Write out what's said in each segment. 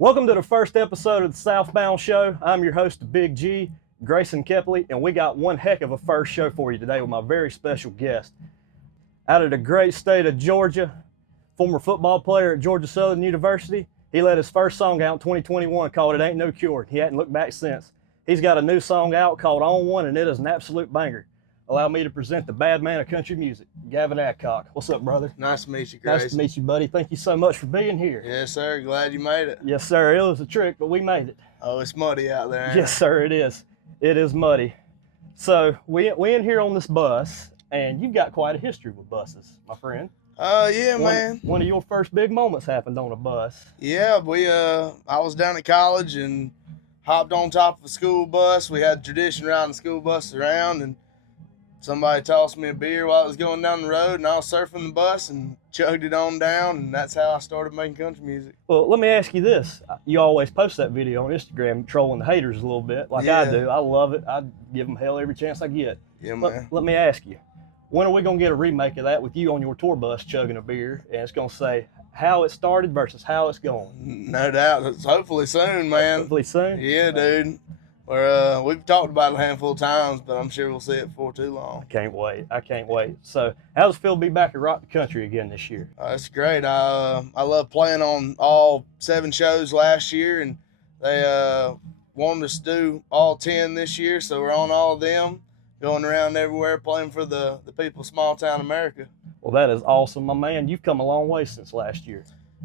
Welcome to the first episode of the Southbound Show. I'm your host, Big G, Grayson Kepley, and we got one heck of a first show for you today with my very special guest. Out of the great state of Georgia, former football player at Georgia Southern University, he let his first song out in 2021 called It Ain't No Cure. He hadn't looked back since. He's got a new song out called On One, and it is an absolute banger. Allow me to present the bad man of country music, Gavin Adcock. What's up, brother? Nice to meet you, Grayson. Nice to meet you, buddy. Thank you so much for being here. Yes, sir. Glad you made it. Yes, sir. It was a trick, but we made it. Oh, it's muddy out there. Yes, sir, it is. It is muddy. So we in here on this bus, and you've got quite a history with buses, my friend. Yeah, man. One of your first big moments happened on a bus. Yeah, I was down at college and hopped on top of a school bus. We had a tradition riding the school bus around, and somebody tossed me a beer while I was going down the road, and I was surfing the bus and chugged it on down, and that's how I started making country music. Well, let me ask you this. You always post that video on Instagram trolling the haters a little bit, like I do. I love it. I give them hell every chance I get. Yeah, man. Let me ask you, when are we going to get a remake of that with you on your tour bus chugging a beer, and it's going to say how it started versus how it's going? No doubt. It's hopefully soon, man. Hopefully soon? Yeah, dude. We've talked about it a handful of times, but I'm sure we'll see it before too long. I can't wait. So how does it feel to be back at Rock the Country again this year? It's great. I love playing on all 7 shows last year, and they wanted us to do all 10 this year, so we're on all of them, going around everywhere playing for the people of small town America. Well, that is awesome, my man. You've come a long way since last year.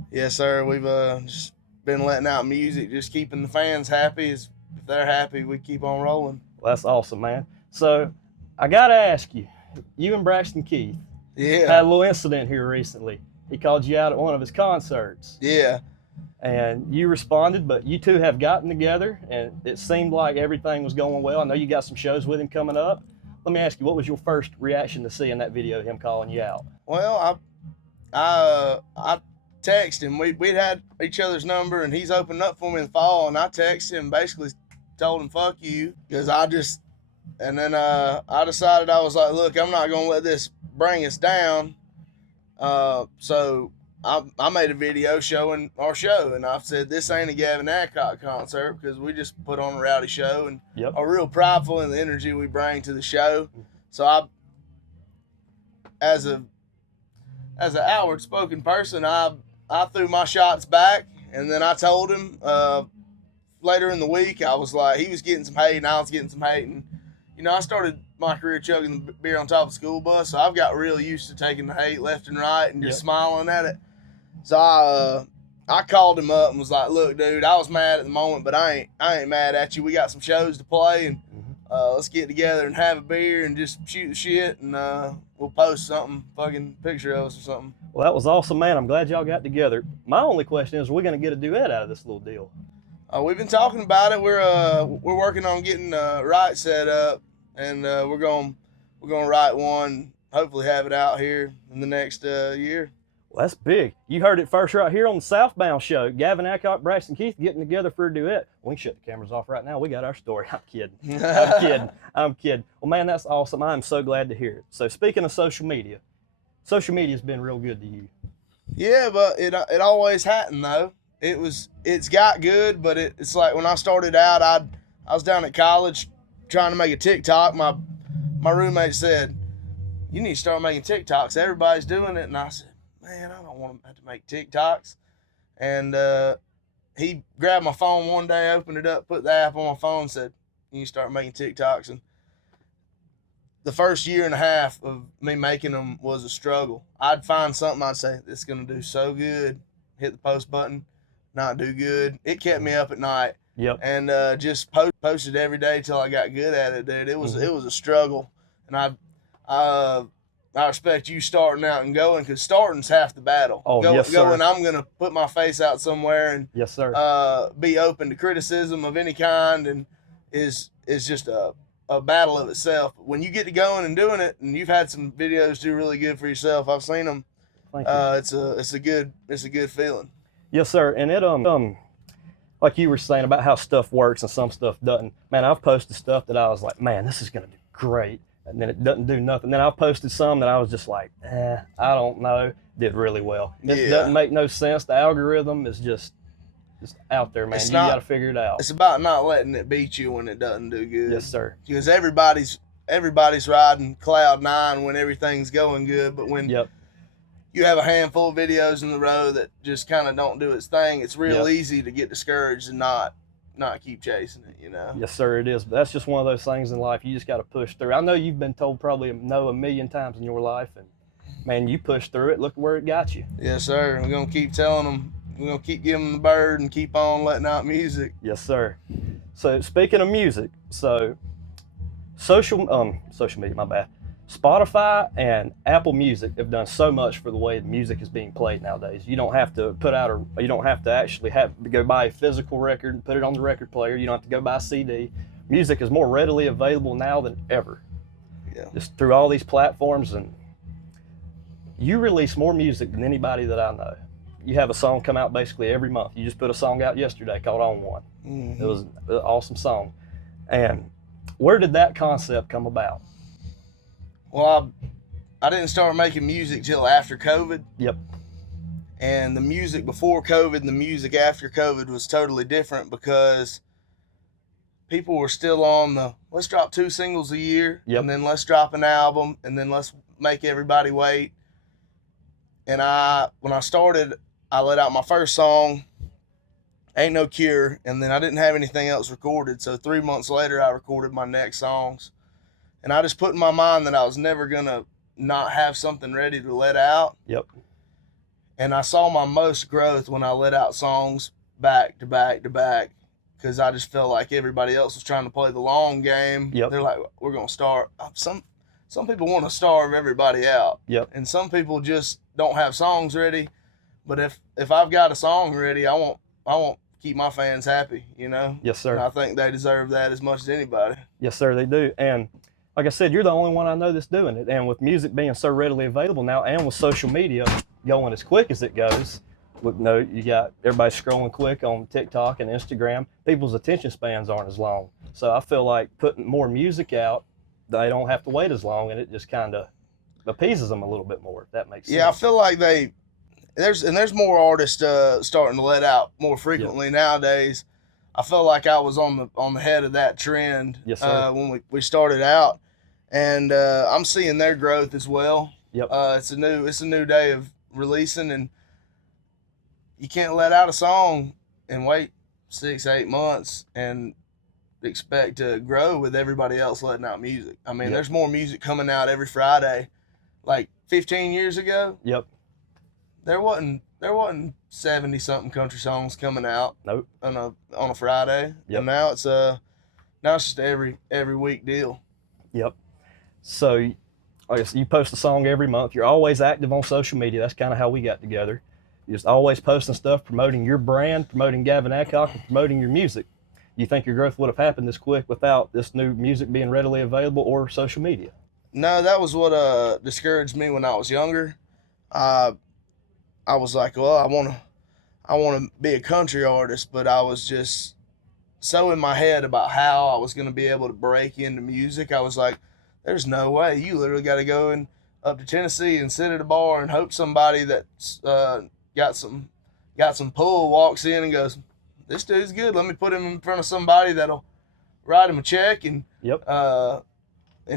Yes, sir. We've just been letting out music, just keeping the fans happy. If they're happy, we keep on rolling. Well, that's awesome, man. So I got to ask you, you and Braxton Keith had a little incident here recently. He called you out at one of his concerts. Yeah. And you responded, but you two have gotten together, and it seemed like everything was going well. I know you got some shows with him coming up. Let me ask you, what was your first reaction to seeing that video of him calling you out? Well, I texted him. We'd had each other's number, and he's opened up for me in the fall, and I texted him, basically told him fuck you, because I decided, I was like, look, I'm not gonna let this bring us down. So I made a video showing our show, and I've said this ain't a Gavin Adcock concert, because we just put on a rowdy show and are real prideful in the energy we bring to the show. So as an outward spoken person, I threw my shots back, and then I told him later in the week, I was like, he was getting some hate and I was getting some hate, and I started my career chugging the beer on top of the school bus, so I've got real used to taking the hate left and right and just smiling at it. So I called him up and was like, look, dude, I was mad at the moment, but I ain't mad at you. We got some shows to play, and let's get together and have a beer and just shoot the shit, and we'll post something, fucking picture of us or something. Well, that was awesome, man. I'm glad y'all got together. My only question is, are we going to get a duet out of this little deal? We've been talking about it. We're working on getting right set up, and we're gonna write one. Hopefully, have it out here in the next year. Well, that's big. You heard it first right here on the Southbound Show. Gavin Adcock, Braxton Keith getting together for a duet. We can shut the cameras off right now. We got our story. I'm kidding. I'm kidding. Well, man, that's awesome. I'm so glad to hear it. So, speaking of social media's been real good to you. Yeah, but it always hadn't though. It's got good, but it's like when I started out, I was down at college trying to make a TikTok. My roommate said, you need to start making TikToks. Everybody's doing it. And I said, man, I don't want to have to make TikToks. And he grabbed my phone one day, opened it up, put the app on my phone, and said, you need to start making TikToks. And the first year and a half of me making them was a struggle. I'd find something, I'd say, this is going to do so good. Hit the post button. Not do good. It kept me up at night. Yep. And just posted every day till I got good at it, dude. It was a struggle, and I respect you starting out and going, because starting's half the battle. Yes, sir. Going, I'm gonna put my face out somewhere and yes, sir. Be open to criticism of any kind, and is just a battle of itself. When you get to going and doing it, and you've had some videos do really good for yourself, I've seen them. Thank you. It's a good feeling. Yes, sir. And it like you were saying about how stuff works and some stuff doesn't. Man, I've posted stuff that I was like, man, this is gonna do great, and then it doesn't do nothing. Then I posted some that I was just like, I don't know, did really well. It doesn't make no sense. The algorithm is just just out there, man. It's You not- got to figure it out. It's about not letting it beat you when it doesn't do good. Yes, sir. Because everybody's riding cloud nine when everything's going good, but when Yep. you have a handful of videos in the row that just kind of don't do its thing, it's real easy to get discouraged and not keep chasing it, you know? Yes, sir, it is. But that's just one of those things in life. You just got to push through. I know you've been told probably no a million times in your life, and man, you pushed through it. Look where it got you. Yes, sir. We're going to keep telling them. We're going to keep giving them the bird and keep on letting out music. Yes, sir. So speaking of music, so social media, my bad. Spotify and Apple Music have done so much for the way the music is being played nowadays. You don't have to you don't have to actually have to go buy a physical record and put it on the record player. You don't have to go buy a CD. Music is more readily available now than ever. Yeah. Just through all these platforms, and you release more music than anybody that I know. You have a song come out basically every month. You just put a song out yesterday called On One. Mm-hmm. It was an awesome song. And where did that concept come about? Well, I didn't start making music till after COVID. Yep. And the music before COVID and the music after COVID was totally different because people were still on the let's drop 2 singles a year, and then let's drop an album, and then let's make everybody wait. And when I started, I let out my first song, Ain't No Cure, and then I didn't have anything else recorded. So 3 months later, I recorded my next songs. And I just put in my mind that I was never going to not have something ready to let out. Yep. And I saw my most growth when I let out songs back to back to back, because I just felt like everybody else was trying to play the long game. Yep. They're like, we're going to starve. Some people want to starve everybody out. Yep. And some people just don't have songs ready. But if I've got a song ready, I won't keep my fans happy, you know? Yes, sir. And I think they deserve that as much as anybody. Yes, sir, they do. And like I said, you're the only one I know that's doing it. And with music being so readily available now, and with social media going as quick as it goes, you got everybody scrolling quick on TikTok and Instagram. People's attention spans aren't as long. So I feel like putting more music out, they don't have to wait as long, and it just kind of appeases them a little bit more, if that makes sense. Yeah, I feel like there's more artists starting to let out more frequently nowadays. I felt like I was on the head of that trend. Yes, sir. When we started out, and I'm seeing their growth as well. Yep. It's a new day of releasing, and you can't let out a song and wait 6-8 months and expect to grow with everybody else letting out music. I mean, there's more music coming out every Friday. Like 15 years ago, there wasn't 70 something country songs coming out. Nope. On a Friday. Yep. And now it's just every week deal. Yep. So I guess you post a song every month. You're always active on social media. That's kind of how we got together. You're just always posting stuff, promoting your brand, promoting Gavin Adcock, and promoting your music. You think your growth would have happened this quick without this new music being readily available or social media? No, that was what discouraged me when I was younger. I was like, well, I want to be a country artist, but I was just so in my head about how I was going to be able to break into music. I was like, there's no way. You literally got to go up to Tennessee and sit at a bar and hope somebody that's got some pull walks in and goes, this dude's good. Let me put him in front of somebody that'll write him a check and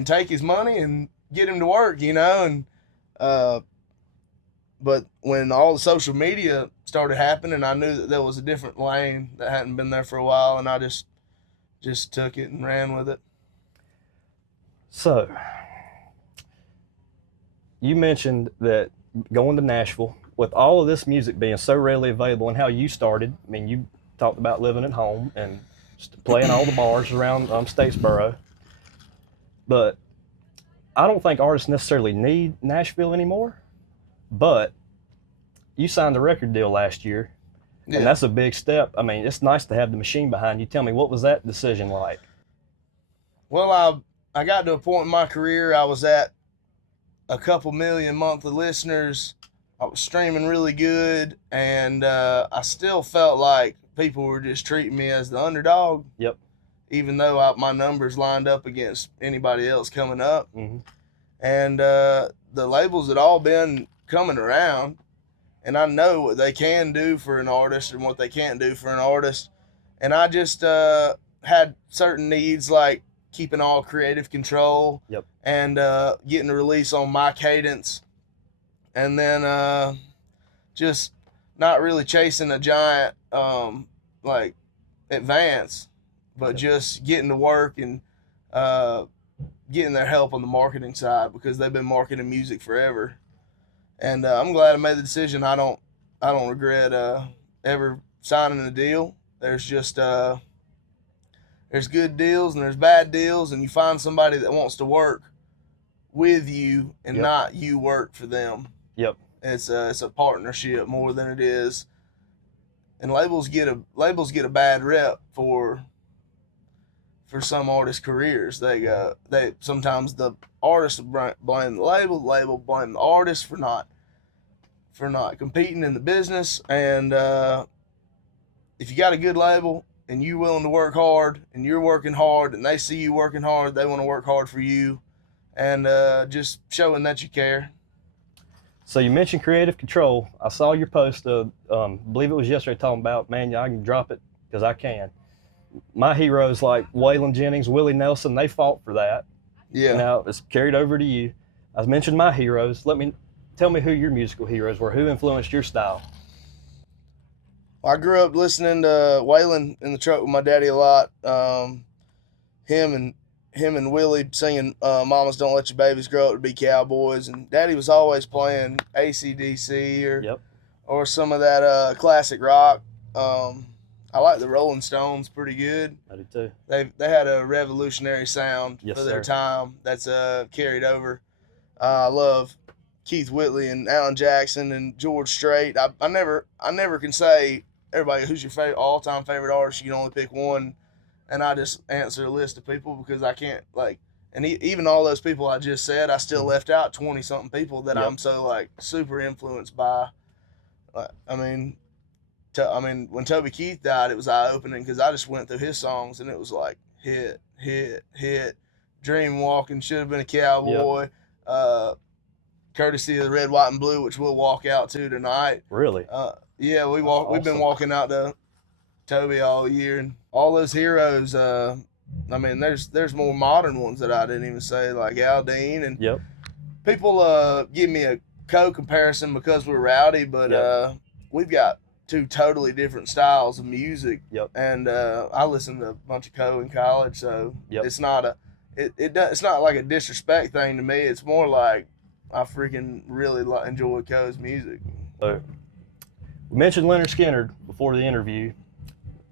take his money and get him to work, you know. And but when all the social media started happening, I knew that there was a different lane that hadn't been there for a while, and I just took it and ran with it. So, you mentioned that going to Nashville, with all of this music being so readily available and how you started, I mean, you talked about living at home and playing all the bars around Statesboro, but I don't think artists necessarily need Nashville anymore. But you signed a record deal last year, and that's a big step. I mean, it's nice to have the machine behind you. Tell me, what was that decision like? Well, I got to a point in my career, I was at a couple million monthly listeners. I was streaming really good, and I still felt like people were just treating me as the underdog. Yep. Even though my numbers lined up against anybody else coming up. Mm-hmm. And the labels had all been coming around, and I know what they can do for an artist and what they can't do for an artist. And I just had certain needs like keeping all creative control, Yep. and getting the release on my cadence, and then just not really chasing a giant like advance, but Yep. just getting to work and getting their help on the marketing side, because they've been marketing music forever. And I'm glad I made the decision. I don't regret ever signing a deal. There's just there's good deals and there's bad deals, and you find somebody that wants to work with you and Yep. not you work for them. Yep. It's a partnership more than it is. And labels get a bad rep for some artists' careers. They sometimes the artist blame the label blame the artist for not competing in the business. And if you got a good label and you're willing to work hard and you're working hard and they see you working hard, they want to work hard for you, and just showing that you care. So you mentioned creative control. I saw your post, believe it was yesterday, talking about, man, I can drop it because I can. My heroes like Waylon Jennings, Willie Nelson, they fought for that. Yeah. Now it's carried over to you. I mentioned my heroes. Tell me who your musical heroes were. Who influenced your style? I grew up listening to Waylon in the truck with my daddy a lot. Him and Willie singing "Mamas Don't Let Your Babies Grow Up to Be Cowboys," and Daddy was always playing AC/DC Yep. or some of that classic rock. I like the Rolling Stones pretty good. I do too. They had a revolutionary sound Yes, for their sir. time that's carried over. I love Keith Whitley and Alan Jackson and George Strait. I never can say, everybody, who's your all-time favorite artist? You can only pick one, and I just answer a list of people because I can't, like, and even all those people I just said, I still left out 20-something people that Yep. I'm so, like, super influenced by. I mean, when Toby Keith died, it was eye-opening because I just went through his songs and it was like hit, hit, hit. Dream Walking, Should Have Been a Cowboy. Yep. Courtesy of the Red, White, and Blue, which we'll walk out to tonight. Really? Yeah, we've been Awesome. walking out to Toby all year, and all those heroes. I mean, there's more modern ones that I didn't even say, like Aldine, and Yep. people give me a comparison because we're rowdy, but Yep. we've got two totally different styles of music. Yep. And I listened to a bunch of in college, so Yep. it's not it's not like a disrespect thing to me. It's more like I freaking really enjoy Co's music. So, we mentioned Leonard Skinner before the interview.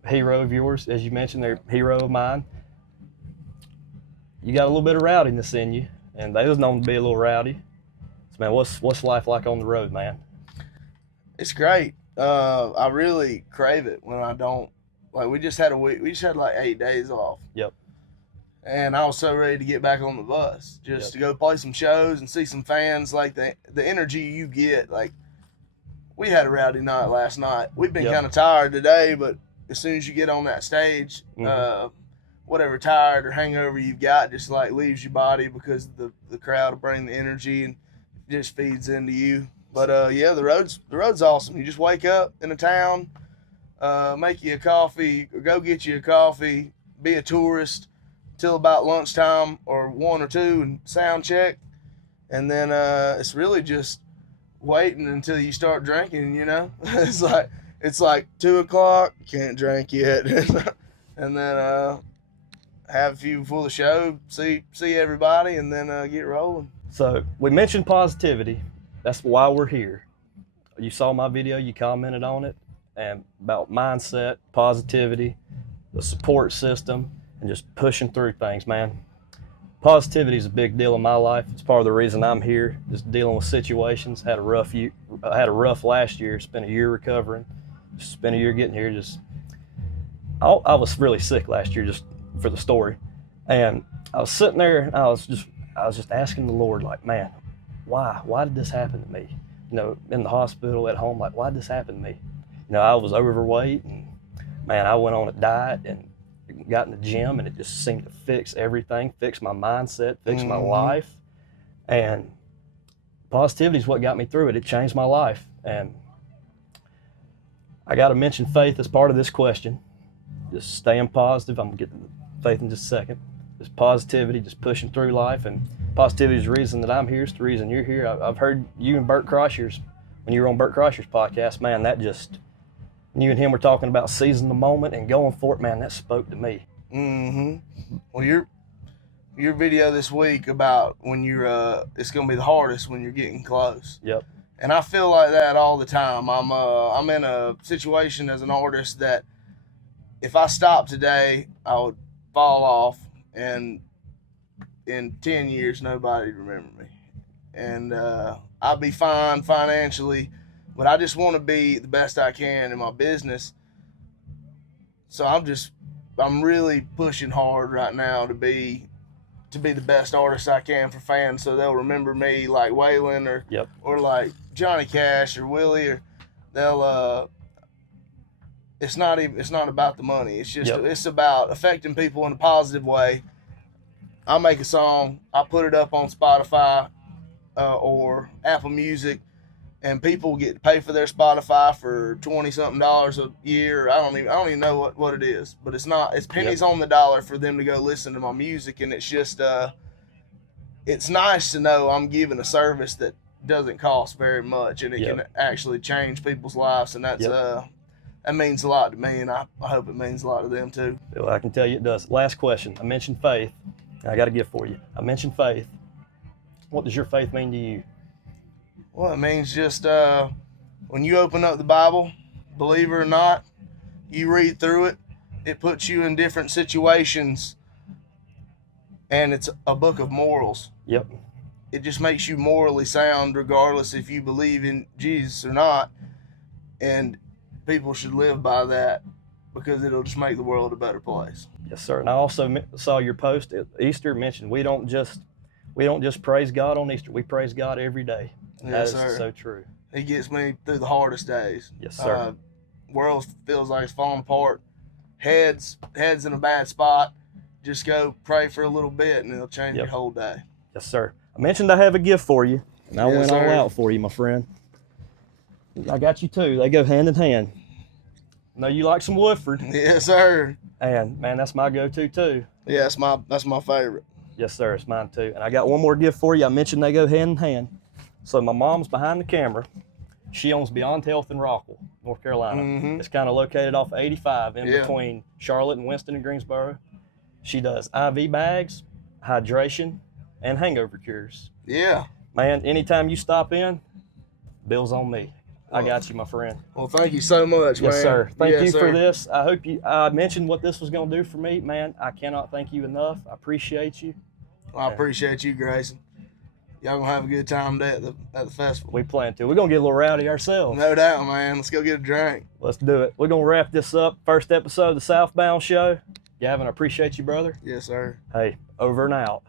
Hero of yours, as you mentioned, they're hero of mine. You got a little bit of rowdiness in you, and they was known to be a little rowdy. So, man, what's life like on the road, man? It's great. I really crave it when I don't. Like, we just had a week. We just had like 8 days off. Yep. And I was so ready to get back on the bus, just to go play some shows and see some fans. Like the energy you get. Like, we had a rowdy night last night. We've been kind of tired today, but as soon as you get on that stage, whatever tired or hangover you've got just like leaves your body because the crowd will bring the energy and it just feeds into you. But yeah, the road's awesome. You just wake up in a town, make you a coffee, or go get you a coffee, be a tourist till about lunchtime or 1 or 2 and sound check, and then it's really just waiting until you start drinking. You know, it's like 2 o'clock, can't drink yet, and then have a few before the show, see everybody, and then get rolling. So we mentioned positivity. That's why we're here. You saw my video, you commented on it, and about mindset, positivity, the support system, and just pushing through things, man. Positivity is a big deal in my life. It's part of the reason I'm here, just dealing with situations. Had a rough last year, spent a year recovering, spent a year getting here. I was really sick last year, just for the story. And I was sitting there and I was just asking the Lord, like, man, why did this happen to me? You know, in the hospital, at home, like, why did this happen to me? You know, I was overweight, and man, I went on a diet and got in the gym, and it just seemed to fix everything, fix my mindset, fix my life. And positivity is what got me through it. It changed my life. And I got to mention faith as part of this question. Just staying positive. I'm going to get to faith in just a second. Just positivity, just pushing through life. And positivity is the reason that I'm here. It's the reason you're here. I've heard you and Bert Kreischer's, when you were on Bert Kreischer's podcast, man, that just, you and him were talking about seizing the moment and going for it, man, that spoke to me. Mm-hmm. Well, your video this week about when you're, it's going to be the hardest when you're getting close. Yep. And I feel like that all the time. I'm in a situation as an artist that if I stop today, I would fall off, and in 10 years, nobody'd remember me. And I'll be fine financially, but I just want to be the best I can in my business. So I'm really pushing hard right now to be the best artist I can for fans, so they'll remember me like Waylon or like Johnny Cash or Willie, or they'll it's not about the money. It's just it's about affecting people in a positive way. I make a song, I put it up on Spotify or Apple Music, and people get to pay for their Spotify for $20-something a year. I don't even know what it is, but it's pennies on the dollar for them to go listen to my music. And it's just it's nice to know I'm giving a service that doesn't cost very much, and it can actually change people's lives. And that's that means a lot to me, and I hope it means a lot to them too. Well, I can tell you it does. Last question. I mentioned faith. I got a gift for you. I mentioned faith. What does your faith mean to you? Well, it means just when you open up the Bible, believe it or not, you read through it, it puts you in different situations, and it's a book of morals. Yep. It just makes you morally sound regardless if you believe in Jesus or not, and people should live by that because it'll just make the world a better place. Yes, sir. And I also saw your post at Easter mentioned we don't just praise God on Easter. We praise God every day. Yes, that is sir. So true. He gets me through the hardest days. Yes, sir. World feels like it's falling apart. Head's in a bad spot. Just go pray for a little bit, and it'll change your whole day. Yes, sir. I mentioned I have a gift for you, and I went all out for you, my friend. I got you too. They go hand in hand. I know you like some Woodford. Yes, sir. And man, that's my go-to too. Yeah, that's my favorite. Yes, sir. It's mine too. And I got one more gift for you. I mentioned they go hand in hand. So my mom's behind the camera. She owns Beyond Health in Rockwell, North Carolina. Mm-hmm. It's kind of located off 85 in between Charlotte and Winston and Greensboro. She does IV bags, hydration, and hangover cures. Yeah. Man, anytime you stop in, bill's on me. I got you, my friend. Well, thank you so much, man. Yes, sir. Thank you for this. I hope I mentioned what this was going to do for me. Man, I cannot thank you enough. I appreciate you. Well, I appreciate you, Grayson. Y'all going to have a good time today at the festival. We plan to. We're going to get a little rowdy ourselves. No doubt, man. Let's go get a drink. Let's do it. We're going to wrap this up. First episode of the Southbound Show. Gavin, I appreciate you, brother. Yes, sir. Hey, over and out.